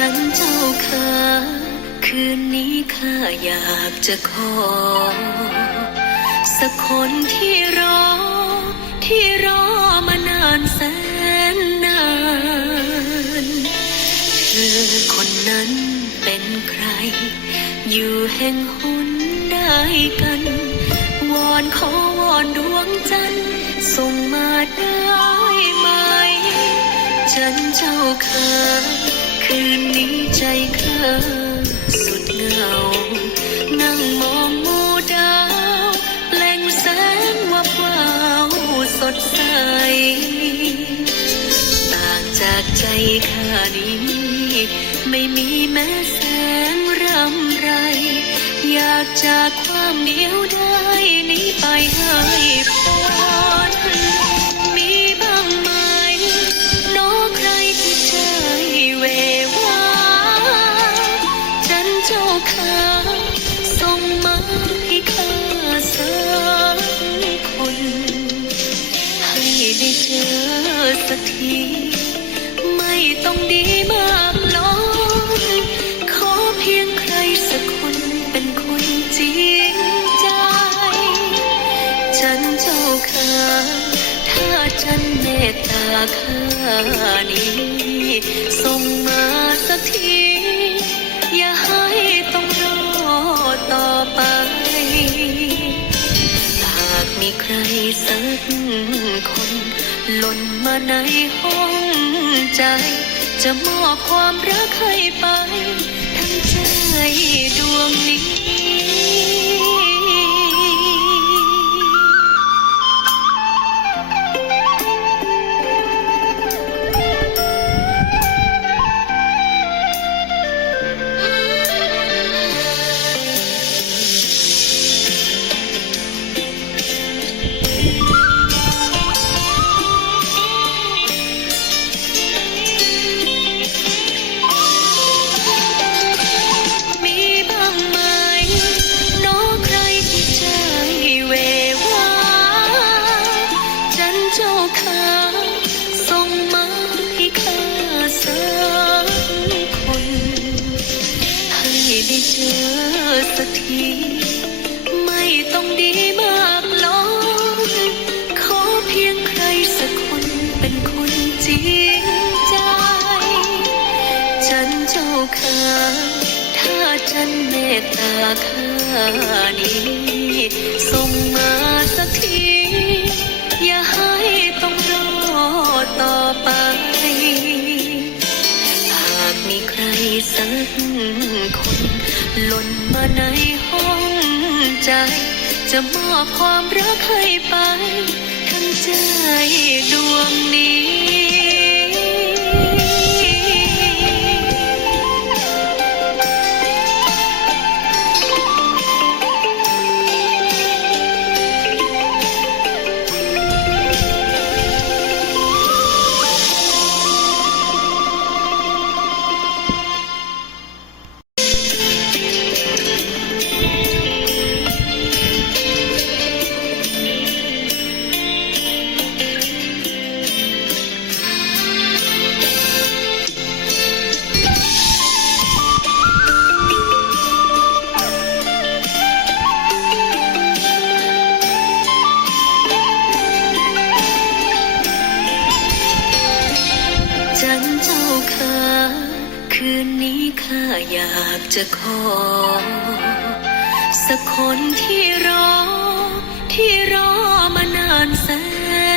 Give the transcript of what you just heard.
จันเจ้าค่ะคืนนี้ข้าอยากจะขอ สักคนที่รอ ที่รอมานานแสนนานเธอคนนั้นเป็นใคร อยู่แห่งหนได้กัน วอนขอวอนดวงจันทร์ส่งมาได้ไหมฉันเจ้าค่ะ คืนนี้ใจข้าสุดเหงา นั่งมองมูดาวแปลงแสงวับวาวสดใสต่างจากใจข้านี้ ไม่มีแม้แสงรำไร อยากจากความเดียวได้หนี้ไปให้ เจอสักที ไม่ต้องดีมากล้นขอเพียงใครสักคนเป็นคนจริงใจ ฉันเจ้าค่ะ ถ้าฉันเมตตาข้านี้ส่งมาสักที รสักคนหล่นมาในห้องใจ จะมอบความรักให้ ที ไม่ต้องดีมากล้นขอเพียงใครสักคนเป็นคนจริงใจ ฉันเจ้าค่ะ ถ้าฉันเมตตาข้านี้ส่งมาสักที อย่าให้ต้องรอต่อไปหากมีใครสักคนหล่น มาในห้องใจ จะมอบความรักให้ไป ทั้งใจดวงนี้ คืนนี้ข้าอยากจะขอ สักคนที่รอที่รอมานานแสน